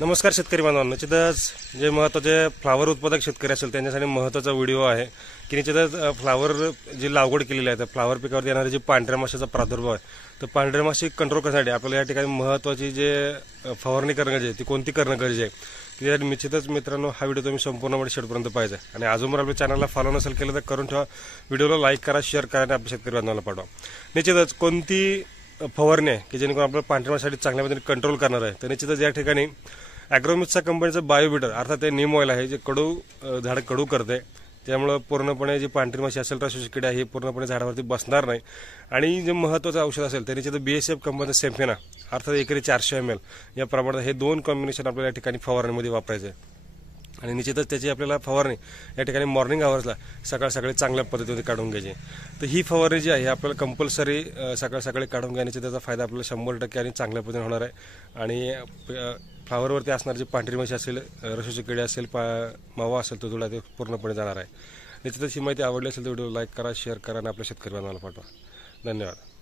नमस्कार शेतकरी बांधवांनो, निश्चितच जे महत्त्वाचे फ्लावर उत्पादक शेतकरी असेल त्यांच्यासाठी महत्त्वाचा व्हिडिओ आहे की निश्चितच फ्लावर जी लागवड केलेली आहे त्या फ्लावर पिकावर येणारे जे पांढऱ्या माशीचा प्रादुर्भाव आहे तर पांढऱ्या माशी कंट्रोल करण्यासाठी आपल्याला या ठिकाणी महत्त्वाची जे फवारणी करणं गरजेचं आहे ती कोणती करणं गरजेचं आहे की त्यासाठी निश्चितच मित्रांनो हा व्हिडिओ तुम्ही संपूर्णपणे शेवटपर्यंत पाहिजे आणि अजून आपल्या चॅनलला फॉलो नसेल केलं तर करून ठेवा, व्हिडिओला लाईक करा, शेअर करा आणि आपल्या शेतकरी बांधवांना पाठवा। निश्चितच कोणती फवारणी आहे की जेणेकरून आपल्याला पांढऱ्या माशीसाठी चांगल्या पद्धतीने कंट्रोल करणार आहे तर निश्चितच या ठिकाणी ॲग्रोमिक्सच्या कंपनीचं बायोबिटर अर्थात ते नीम ऑइल आहे जे झाड कडू करते, त्यामुळे पूर्णपणे जी पांढरी माशी असेल रसोशी किडा ही पूर्णपणे झाडावरती बसणार नाही। आणि जे महत्त्वाचं औषध असेल तर निश्चित BASF कंपनीचं सेम्फेना अर्थात एकरी 400 ml या प्रमाणात हे दोन कॉम्बिनेशन आपल्याला या ठिकाणी फवारणीमध्ये वापरायचं आहे आणि निश्चितच त्याची आपल्याला फवारणी या ठिकाणी मॉर्निंग आवर्सला सकाळी चांगल्या पद्धतीने काढून घ्यायची। तर ही फवारणी जी आहे आपल्याला कंपल्सरी सकाळी काढून घेण्याचा त्याचा फायदा आपल्याला 100% आणि चांगल्या पद्धतीने होणार आहे। आणि फ्लावरवरती असणारी जी पांढरी माशी असेल, रसोची किडे असेल, मावा असेल तो तुला ते पूर्णपणे जाणार आहे। निश्चितच ही माहिती आवडली असेल तर व्हिडिओ लाईक करा, शेअर करा आणि आपल्या शेतकरी बांधवांना पाठवा। धन्यवाद।